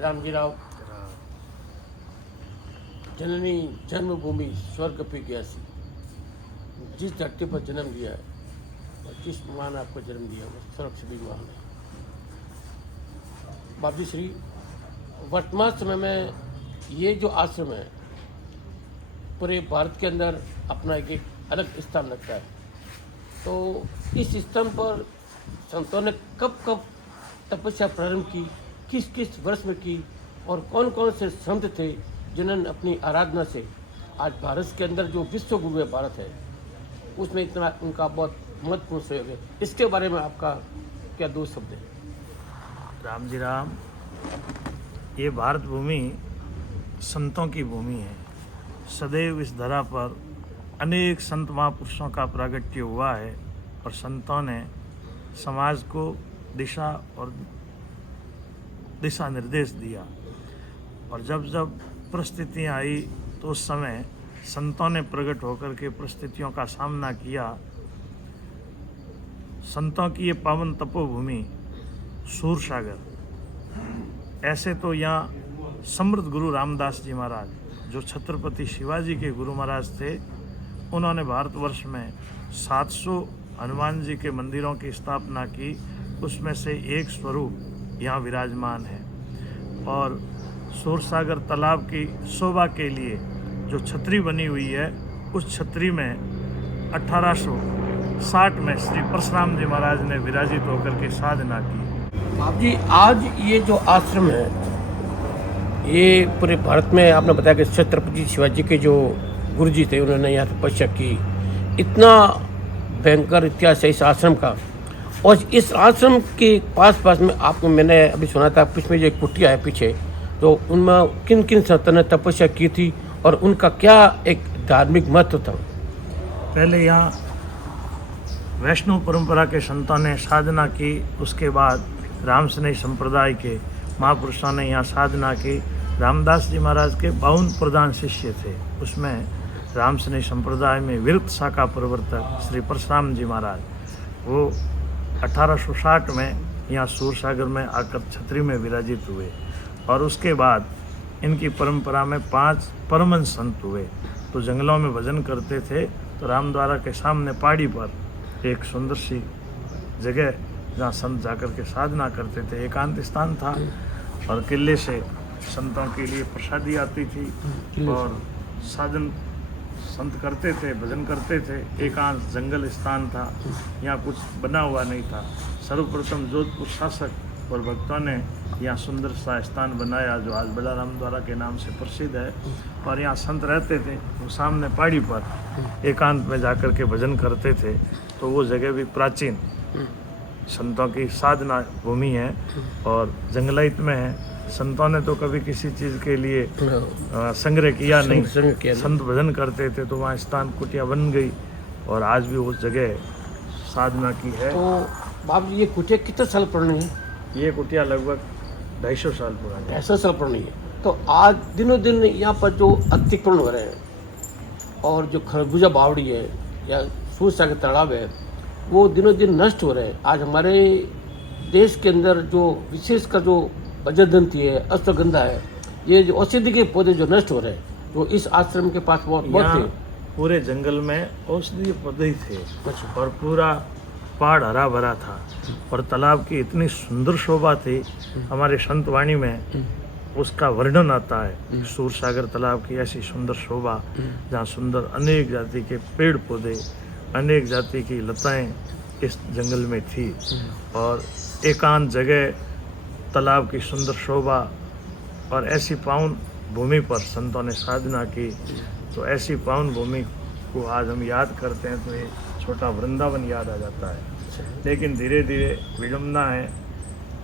रामजी राव जननी जन्मभूमि स्वर्ग पे गया सी, जिस धरती पर जन्म लिया है और जिस माँ ने आपको जन्म दिया वो स्वर्ग से भी महान है। बाबू श्री वर्तमान समय में ये जो आश्रम है पूरे भारत के अंदर अपना एक अलग स्थान रखता है। तो इस स्थान पर संतों ने कब कब तपस्या प्रारंभ की, किस किस वर्ष में की और कौन कौन से संत थे जिन्होंने अपनी आराधना से आज भारत के अंदर जो विश्व गुरु है भारत है उसमें इतना उनका बहुत महत्वपूर्ण सहयोग है। इसके बारे में आपका क्या दो शब्द है? राम जी राम, ये भारत भूमि संतों की भूमि है। सदैव इस धरा पर अनेक संत महापुरुषों का प्रागट्य हुआ है और संतों ने समाज को दिशा निर्देश दिया। और जब जब परिस्थितियाँ आई तो उस समय संतों ने प्रकट होकर के परिस्थितियों का सामना किया। संतों की ये पावन तपोभूमि सूरसागर, ऐसे तो यहाँ समृद्ध गुरु रामदास जी महाराज जो छत्रपति शिवाजी के गुरु महाराज थे, उन्होंने भारतवर्ष में 700 हनुमान जी के मंदिरों की स्थापना की। उसमें से एक स्वरूप यहाँ विराजमान है। और सूरसागर तालाब की शोभा के लिए जो छतरी बनी हुई है, उस छतरी में 1860 में श्री परशुराम जी महाराज ने विराजित होकर के साधना की। आप जी आज ये जो आश्रम है ये पूरे भारत में आपने बताया कि छत्रपति शिवाजी के जो गुरु जी थे उन्होंने यहाँ तपस्या की। इतना भयंकर इतिहास है इस आश्रम का। और इस आश्रम के पास में आपको मैंने अभी सुना था पीछे जो एक कुटिया है पीछे, तो उनमें किन किन संतों ने तपस्या की थी और उनका क्या एक धार्मिक महत्व था? पहले यहाँ वैष्णव परंपरा के संतों ने साधना की। उसके बाद रामस्नेही संप्रदाय के महापुरुषों ने यहाँ साधना की। रामदास जी महाराज के 52 प्रधान शिष्य थे। उसमें रामस्नेही संप्रदाय में विरक्त शाखा प्रवर्तक श्री परशुराम जी महाराज, वो 1860 में यहाँ सूरसागर में आकर छतरी में विराजित हुए। और उसके बाद इनकी परंपरा में 5 परमहंस संत हुए। तो जंगलों में भजन करते थे। तो रामद्वारा के सामने पहाड़ी पर एक सुंदर सी जगह जहाँ संत जाकर के साधना करते थे, एकांत स्थान था। और किले से संतों के लिए प्रसादी आती थी और साधन संत करते थे, भजन करते थे। एकांत जंगल स्थान था, यहाँ कुछ बना हुआ नहीं था। सर्वप्रथम जोधपुर शासक और भक्तों ने यहाँ सुंदर सा स्थान बनाया जो आज बड़ा रामद्वारा के नाम से प्रसिद्ध है। और यहाँ संत रहते थे, वो सामने पहाड़ी पर एकांत में जाकर के भजन करते थे। तो वो जगह भी प्राचीन संतों की साधना भूमि है और जंगलाइत में है। संतों ने तो कभी किसी चीज़ के लिए संग्रह किया नहीं, संत भजन करते थे। तो वहाँ स्थान कुटिया बन गई और आज भी उस जगह साधना की है। तो बाबू जी ये कुटिया कितने साल पुरानी है? ये कुटिया लगभग 250 साल पुरानी है। 250 साल पुरानी है। तो आज दिनों दिन यहाँ पर जो अतिक्रमण हो रहे हैं और जो खरबूजा बावड़ी है या सूरसागर तालाब है वो दिनों दिन नष्ट हो रहे हैं। आज हमारे देश के अंदर जो विशेषकर जो बजरदंती है, अश्वगंधा है, ये जो औषधि के पौधे जो नष्ट हो रहे हैं, तो इस आश्रम के पास बहुत थे। पूरे जंगल में औषधीय पौधे ही थे। अच्छा। और पूरा पहाड़ हरा भरा था और तालाब की इतनी सुंदर शोभा थी। हमारे संत वाणी में उसका वर्णन आता है। सूरसागर तालाब की ऐसी सुंदर शोभा जहाँ सुंदर अनेक जाति के पेड़ पौधे, अनेक जाति की लताएं इस जंगल में थी। और एकांत जगह, तालाब की सुंदर शोभा और ऐसी पावन भूमि पर संतों ने साधना की। तो ऐसी पावन भूमि को आज हम याद करते हैं तो ये छोटा वृंदावन याद आ जाता है। लेकिन धीरे धीरे विडम्बना है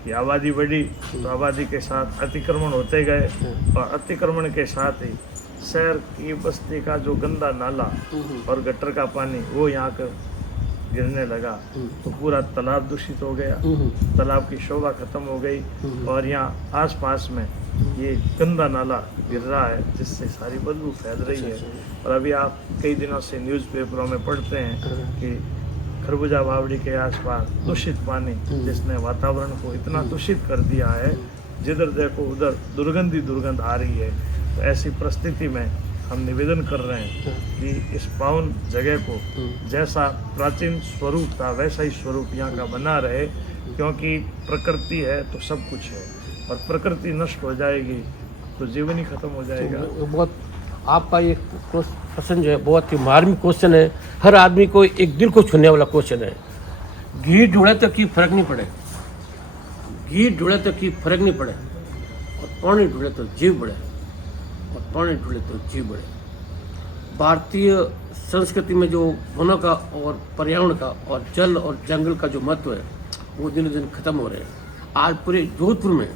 कि आबादी बढ़ी तो आबादी के साथ अतिक्रमण होते गए और अतिक्रमण के साथ ही शहर की बस्ती का जो गंदा नाला और गटर का पानी वो यहाँ कर गिरने लगा। तो पूरा तालाब दूषित हो गया, तालाब की शोभा खत्म हो गई और यहाँ आसपास में ये गंदा नाला गिर रहा है जिससे सारी बदबू फैल रही है। और अभी आप कई दिनों से न्यूज़पेपरों में पढ़ते हैं कि खरबूजा बावड़ी के आसपास दूषित पानी जिसने वातावरण को इतना दूषित कर दिया है जिधर देखो उधर दुर्गंध आ रही है। तो ऐसी परिस्थिति में हम निवेदन कर रहे हैं कि इस पावन जगह को जैसा प्राचीन स्वरूप था वैसा ही स्वरूप यहाँ का बना रहे, क्योंकि प्रकृति है तो सब कुछ है, और प्रकृति नष्ट हो जाएगी तो जीवन ही खत्म हो जाएगा। तो बहुत आपका ये प्रश्न जो है बहुत ही मार्मिक क्वेश्चन है, हर आदमी को एक दिल को छूने वाला क्वेश्चन है। घी ढूंढे तो की फर्क नहीं पड़े, घी ढूंढे तो की फर्क नहीं पड़े, और पानी ढूंढे तो जीव बढ़े, और पानी ढूंढे तो जीव बढ़े। भारतीय संस्कृति में जो वनों का और पर्यावरण का और जल और जंगल का जो महत्व है वो दिनों दिन खत्म हो रहे हैं। आज पूरे जोधपुर में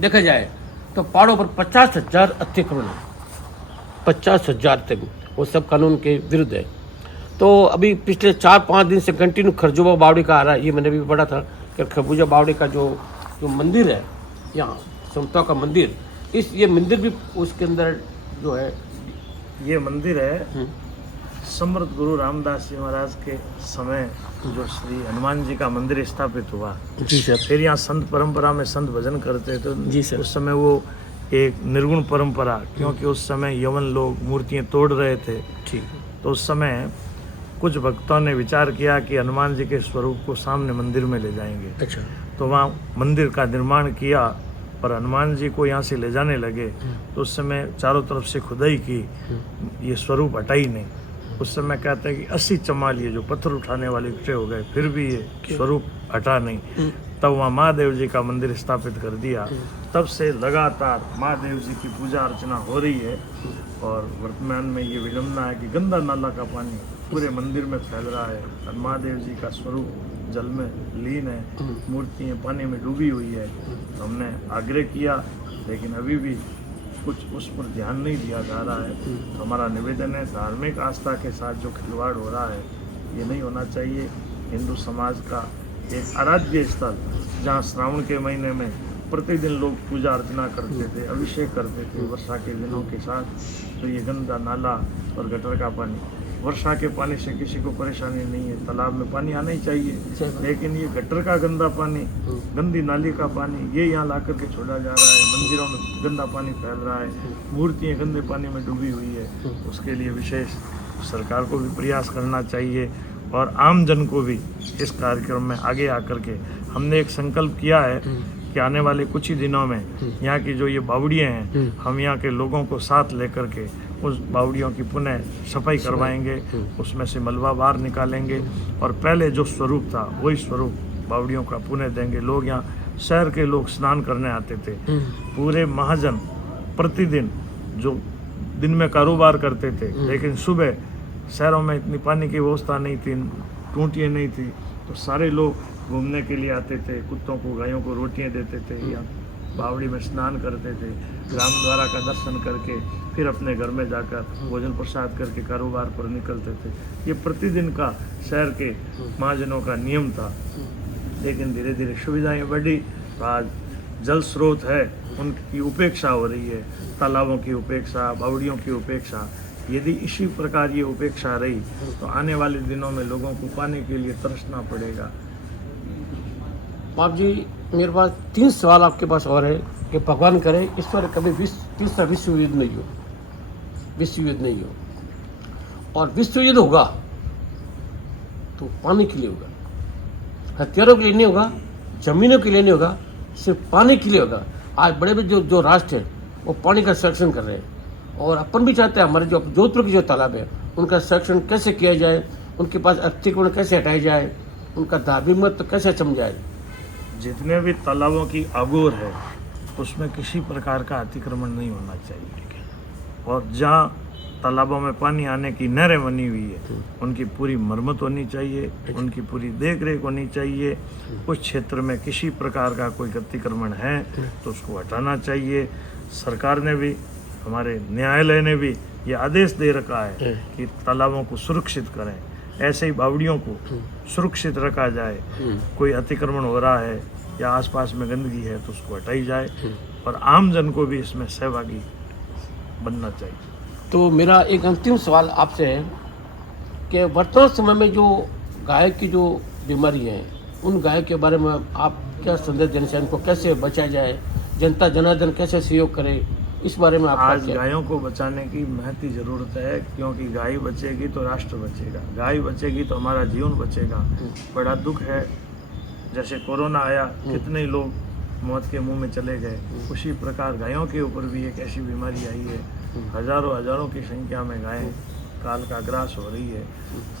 देखा जाए तो पहाड़ों पर 50,000 अतिक्रमण है, 50,000 तक, वो सब कानून के विरुद्ध है। तो अभी पिछले 4-5 दिन से कंटिन्यू खरजूबा बावड़ी का आ रहा है, ये मैंने भी पढ़ा था कि खरबूजा बावड़ी का जो मंदिर है यहाँ समता का मंदिर, ये मंदिर भी उसके अंदर जो है ये मंदिर है समर्थ गुरु रामदास जी महाराज के समय जो श्री हनुमान जी का मंदिर स्थापित हुआ। जी सर। फिर यहाँ संत परंपरा में संत भजन करते तो जी सर। उस समय वो एक निर्गुण परंपरा, क्योंकि उस समय यवन लोग मूर्तियाँ तोड़ रहे थे। ठीक। तो उस समय कुछ भक्तों ने विचार किया कि हनुमान जी के स्वरूप को सामने मंदिर में ले जाएंगे। अच्छा। तो वहाँ मंदिर का निर्माण किया, पर हनुमान जी को यहाँ से ले जाने लगे तो उस समय चारों तरफ से खुदाई की, ये स्वरूप हटा ही नहीं। उस समय कहते हैं कि 80 चमाल ये जो पत्थर उठाने वाले इकट्ठे हो गए, फिर भी ये स्वरूप हटा नहीं। तब वहाँ महादेव जी का मंदिर स्थापित कर दिया। तब से लगातार महादेव जी की पूजा अर्चना हो रही है, और वर्तमान में ये विडंबना है कि गंदा नाला का पानी पूरे मंदिर में फैल रहा है, और महादेव जी का स्वरूप जल में लीन है, मूर्तियाँ पानी में डूबी हुई है। तो हमने आग्रह किया, लेकिन अभी भी कुछ उस पर ध्यान नहीं दिया जा रहा है। तो हमारा निवेदन है, धार्मिक आस्था के साथ जो खिलवाड़ हो रहा है ये नहीं होना चाहिए। हिंदू समाज का एक आराध्य स्थल, जहाँ श्रावण के महीने में प्रतिदिन लोग पूजा अर्चना करते थे, अभिषेक करते थे वर्षा के दिनों के साथ, तो ये गंदा नाला और गटर का पानी, वर्षा के पानी से किसी को परेशानी नहीं है, तालाब में पानी आना ही चाहिए, लेकिन ये गटर का गंदा पानी, गंदी नाली का पानी ये यहाँ ला करके छोड़ा जा रहा है। मंदिरों में गंदा पानी फैल रहा है, मूर्तियाँ गंदे पानी में डूबी हुई है। उसके लिए विशेष सरकार को भी प्रयास करना चाहिए, और आम जन को भी इस कार्यक्रम में आगे आकर के हमने एक संकल्प किया है कि आने वाले कुछ ही दिनों में यहाँ की जो ये बावड़ियाँ हैं, हम यहाँ के लोगों को साथ लेकर के उस बावड़ियों की पुनः सफाई करवाएंगे, उसमें से मलबा बाहर निकालेंगे, और पहले जो स्वरूप था वही स्वरूप बावड़ियों का पुनः देंगे। लोग यहाँ शहर के लोग स्नान करने आते थे, पूरे महाजन प्रतिदिन जो दिन में कारोबार करते थे, लेकिन सुबह शहरों में इतनी पानी की व्यवस्था नहीं थी, टूटियाँ नहीं थी, तो सारे लोग घूमने के लिए आते थे, कुत्तों को गायों को रोटियाँ देते थे, या बावड़ी में स्नान करते थे, राम द्वारा का दर्शन करके फिर अपने घर में जाकर भोजन प्रसाद करके कारोबार पर निकलते थे। ये प्रतिदिन का शहर के महाजनों का नियम था, लेकिन धीरे धीरे सुविधाएं बढ़ी, तो आज जल स्रोत है उनकी उपेक्षा हो रही है, तालाबों की उपेक्षा, बावड़ियों की उपेक्षा। यदि इसी प्रकार ये उपेक्षा रही तो आने वाले दिनों में लोगों को पानी के लिए तरसना पड़ेगा। बाप जी, मेरे पास 3 सवाल आपके पास और है कि भगवान करे इस पर कभी तीसरा विश्व युद्ध नहीं हो, विश्व युद्ध नहीं हो, और विश्व युद्ध होगा तो पानी के लिए होगा, हथियारों के लिए नहीं होगा, जमीनों के लिए नहीं होगा, सिर्फ पानी के लिए होगा। आज बड़े बड़े जो राष्ट्र हैं वो पानी का संरक्षण कर रहे हैं, और अपन भी चाहते हैं हमारे जो जोधपुर के जो तालाब है उनका संरक्षण कैसे किया जाए, उनके पास अतिक्रमण कैसे हटाया जाए, उनका धार्मिक महत्व कैसे समझाए। जितने भी तालाबों की आगोर है उसमें किसी प्रकार का अतिक्रमण नहीं होना चाहिए, और जहाँ तालाबों में पानी आने की नहरें बनी हुई है उनकी पूरी मरम्मत होनी चाहिए, उनकी पूरी देख रेख होनी चाहिए। उस क्षेत्र में किसी प्रकार का कोई अतिक्रमण है तो उसको हटाना चाहिए। सरकार ने भी, हमारे न्यायालय ने भी ये आदेश दे रखा है कि तालाबों को सुरक्षित करें, ऐसे ही बावड़ियों को सुरक्षित रखा जाए। कोई अतिक्रमण हो रहा है या आसपास में गंदगी है तो उसको हटाई जाए, और आम जन को भी इसमें सहभागी बनना चाहिए। तो मेरा एक अंतिम सवाल आपसे है कि वर्तमान समय में जो गाय की जो बीमारी है, उन गाय के बारे में आप क्या संदेश देना चाहिए, उनको कैसे बचाया जाए, जनता जनार्दन कैसे सहयोग करे, इस बारे में आपका आज क्या? गायों को बचाने की महती ज़रूरत है, क्योंकि गाय बचेगी तो राष्ट्र बचेगा, गाय बचेगी तो हमारा जीवन बचेगा। बड़ा दुख है, जैसे कोरोना आया कितने ही लोग मौत के मुंह में चले गए, उसी प्रकार गायों के ऊपर भी एक ऐसी बीमारी आई है। हजारों की संख्या में गायें काल का ग्रास हो रही है।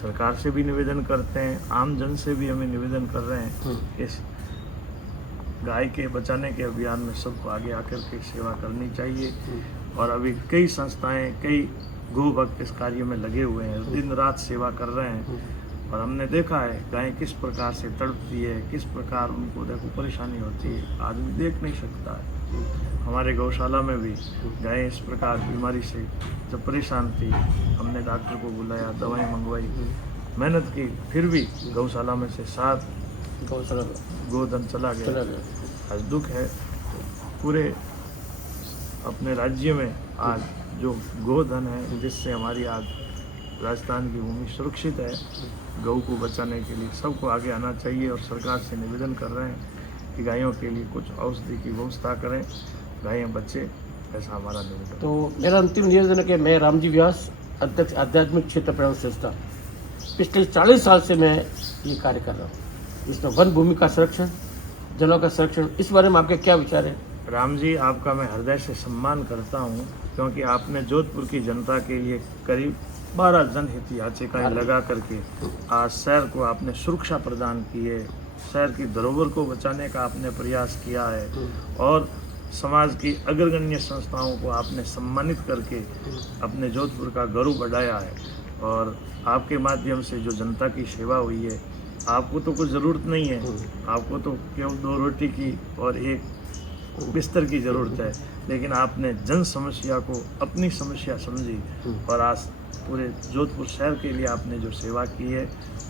सरकार से भी निवेदन करते हैं, आम जन से भी हमें निवेदन कर रहे हैं, इस गाय के बचाने के अभियान में सबको आगे आकर के सेवा करनी चाहिए। और अभी कई संस्थाएं, कई गौ भक्त इस कार्य में लगे हुए हैं, दिन रात सेवा कर रहे हैं। और हमने देखा है गाय किस प्रकार से तड़पती है, किस प्रकार उनको देखो परेशानी होती है, आदमी देख नहीं सकता है। हमारे गौशाला में भी गाय इस प्रकार बीमारी से जब परेशान थी, हमने डॉक्टर को बुलाया, दवाएं मंगवाई, मेहनत की, फिर भी गौशाला में से 7 गोधन चला गया। आज दुख है, पूरे अपने राज्य में आज जो गोधन है, जिससे हमारी आज राजस्थान की भूमि सुरक्षित है, गौ को बचाने के लिए सबको आगे आना चाहिए। और सरकार से निवेदन कर रहे हैं कि गायों के लिए कुछ औषधि की व्यवस्था करें, गायें बचे, ऐसा हमारा निवेदन। तो मेरा अंतिम निवेदन है कि मैं रामजी व्यास, अध्यक्ष आध्यात्मिक क्षेत्र प्रबंधन संस्था, पिछले 40 साल से मैं ये कार्य कर रहा हूँ, इसमें वन भूमि का संरक्षण, जनों का संरक्षण, इस बारे में आपके क्या विचार है? राम जी, आपका मैं हृदय से सम्मान करता हूँ, क्योंकि आपने जोधपुर की जनता के लिए करीब 12 जनहित याचिकाएं लगा करके आज शहर को आपने सुरक्षा प्रदान की है, शहर की धरोहर को बचाने का आपने प्रयास किया है, और समाज की अग्रगण्य संस्थाओं को आपने सम्मानित करके अपने जोधपुर का गौरव बढ़ाया है। और आपके माध्यम से जो जनता की सेवा हुई है, आपको तो कुछ ज़रूरत नहीं है, आपको तो केवल 2 रोटी की और 1 बिस्तर की ज़रूरत है, लेकिन आपने जन समस्या को अपनी समस्या समझी और आज पूरे जोधपुर शहर के लिए आपने जो सेवा की है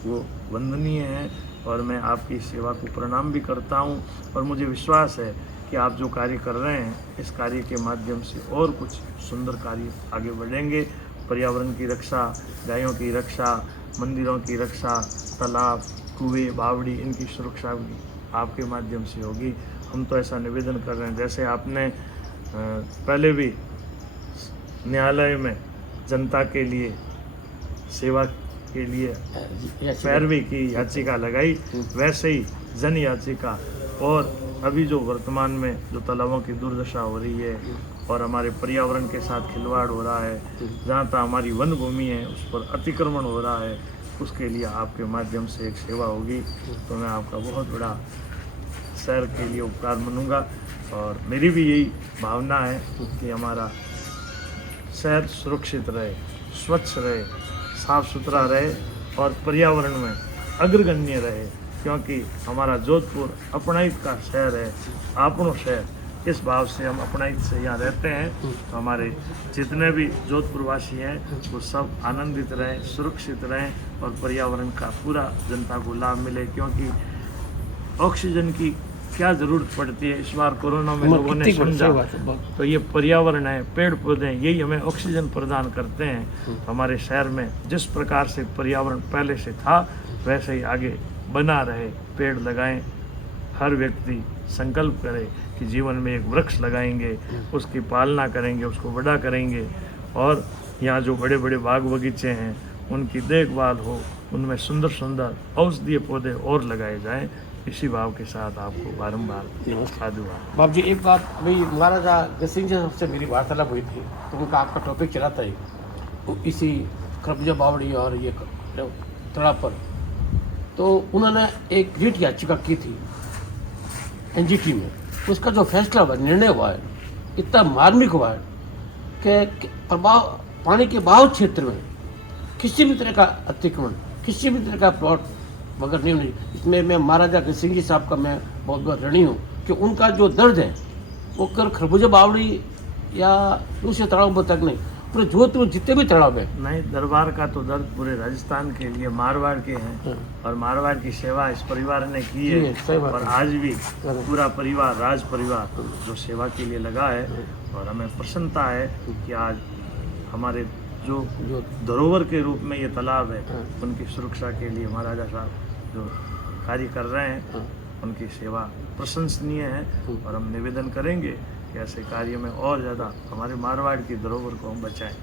वो वंदनीय है। और मैं आपकी सेवा को प्रणाम भी करता हूँ, और मुझे विश्वास है कि आप जो कार्य कर रहे हैं, इस कार्य के माध्यम से और कुछ सुंदर कार्य आगे बढ़ेंगे। पर्यावरण की रक्षा, गायों की रक्षा, मंदिरों की रक्षा, तालाब, कुएं, बावड़ी, इनकी सुरक्षा भी आपके माध्यम से होगी। हम तो ऐसा निवेदन कर रहे हैं, जैसे आपने पहले भी न्यायालय में जनता के लिए सेवा के लिए पैरवी की याचिका लगाई, वैसे ही जन याचिका, और अभी जो वर्तमान में जो तालाबों की दुर्दशा हो रही है और हमारे पर्यावरण के साथ खिलवाड़ हो रहा है, जहाँ तक हमारी वन भूमि है उस पर अतिक्रमण हो रहा है, उसके लिए आपके माध्यम से एक सेवा होगी। तो मैं आपका बहुत बड़ा शहर के लिए उपकार मानूंगा, और मेरी भी यही भावना है कि हमारा शहर सुरक्षित रहे, स्वच्छ रहे, साफ सुथरा रहे और पर्यावरण में अग्रगण्य रहे, क्योंकि हमारा जोधपुर अपनाइत का शहर है, आपनो शहर, इस भाव से हम अपनाइत से यहाँ रहते हैं। तो हमारे जितने भी जोधपुर वासी हैं वो सब आनंदित रहें, सुरक्षित रहें और पर्यावरण का पूरा जनता को लाभ मिले, क्योंकि ऑक्सीजन की क्या ज़रूरत पड़ती है, इस बार कोरोना में लोगों ने समझा। तो ये पर्यावरण है, पेड़ पौधे हैं, यही हमें ऑक्सीजन प्रदान करते हैं। हमारे शहर में जिस प्रकार से पर्यावरण पहले से था वैसे ही आगे बना रहे, पेड़ लगाएं, हर व्यक्ति संकल्प करे कि जीवन में एक वृक्ष लगाएंगे, उसकी पालना करेंगे, उसको बड़ा करेंगे, और यहाँ जो बड़े बड़े बाग बगीचे हैं उनकी देखभाल हो, उनमें सुंदर सुंदर औषधीय पौधे और लगाए जाएं। इसी भाव के साथ आपको बारंबार साधुवाद। बाप जी, एक बात, अभी महाराजा गसिंग जी से मेरी वार्तालाप हुई थी, तो उनका आपका टॉपिक चला था तो इसी खरबूजा बावड़ी और ये तालाब पर, तो उन्होंने एक रीट याचिका की थी एनजीटी में। उसका जो फैसला हुआ, निर्णय हुआ है, इतना मार्मिक हुआ है कि प्रभाव पानी के बहाव क्षेत्र में किसी भी तरह का अतिक्रमण, किसी भी तरह का प्लॉट मगर नहीं होनी। इसमें मैं महाराजा गसिंग जी साहब का मैं बहुत बहुत ऋणी हूँ कि उनका जो दर्द है वो कर खरबूजा बावड़ी या दूसरे तालाबों तक नहीं, पूरे जोधपुर जितने भी तालाब है। नहीं, दरबार का तो दर्द पूरे राजस्थान के लिए, मारवाड़ के हैं, और मारवाड़ की सेवा इस परिवार ने की है, और आज भी पूरा परिवार, राज परिवार जो सेवा के लिए लगा है। और हमें प्रसन्नता है कि आज हमारे जो धरोहर के रूप में ये तालाब है, उनकी सुरक्षा के लिए महाराजा साहब जो कार्य कर रहे हैं, उनकी सेवा प्रशंसनीय है और हम निवेदन करेंगे कि ऐसे कार्य में और ज़्यादा हमारे मारवाड़ की धरोहर को हम बचाएं।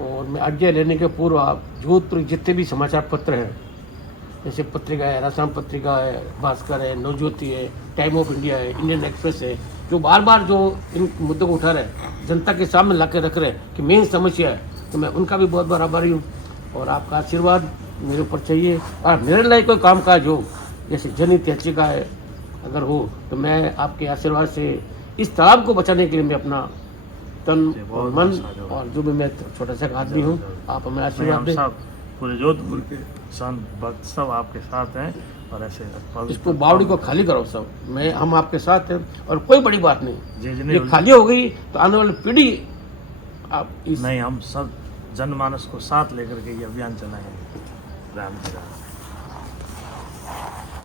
और मैं आज्ञा लेने के पूर्व आप जोधपुर जितने भी समाचार पत्र हैं, जैसे पत्रिका है, राजस्थान पत्रिका है, भास्कर है, नवज्योति है, टाइम ऑफ इंडिया है, इंडियन एक्सप्रेस है, जो बार बार जो इन मुद्दों को उठा रहे हैं, जनता के सामने ला के रख रहे हैं कि मेन समस्या है, तो मैं उनका भी बहुत बार आभारी हूँ। और आपका आशीर्वाद मेरे ऊपर चाहिए और मेरे लायक कोई काम काज हो, जैसे जनहित याचिका है अगर हो, तो मैं आपके आशीर्वाद से इस तालाब को बचाने के लिए मैं अपना तन और मन और जो भी मैं छोटा सा आदमी हूँ, आप हमें आशीर्वाद दें। सब पूरे जोधपुर के संत भक्त सब आपके साथ हैं और ऐसे इसको बावड़ी को खाली करो सब, हम आपके साथ हैं और कोई बड़ी बात नहीं, जिन्हें ये खाली हो गई तो आने वाली पीढ़ी आप इस नहीं, हम सब जनमानस को साथ लेकर के ये अभियान चलाएंगे। राम जी राम।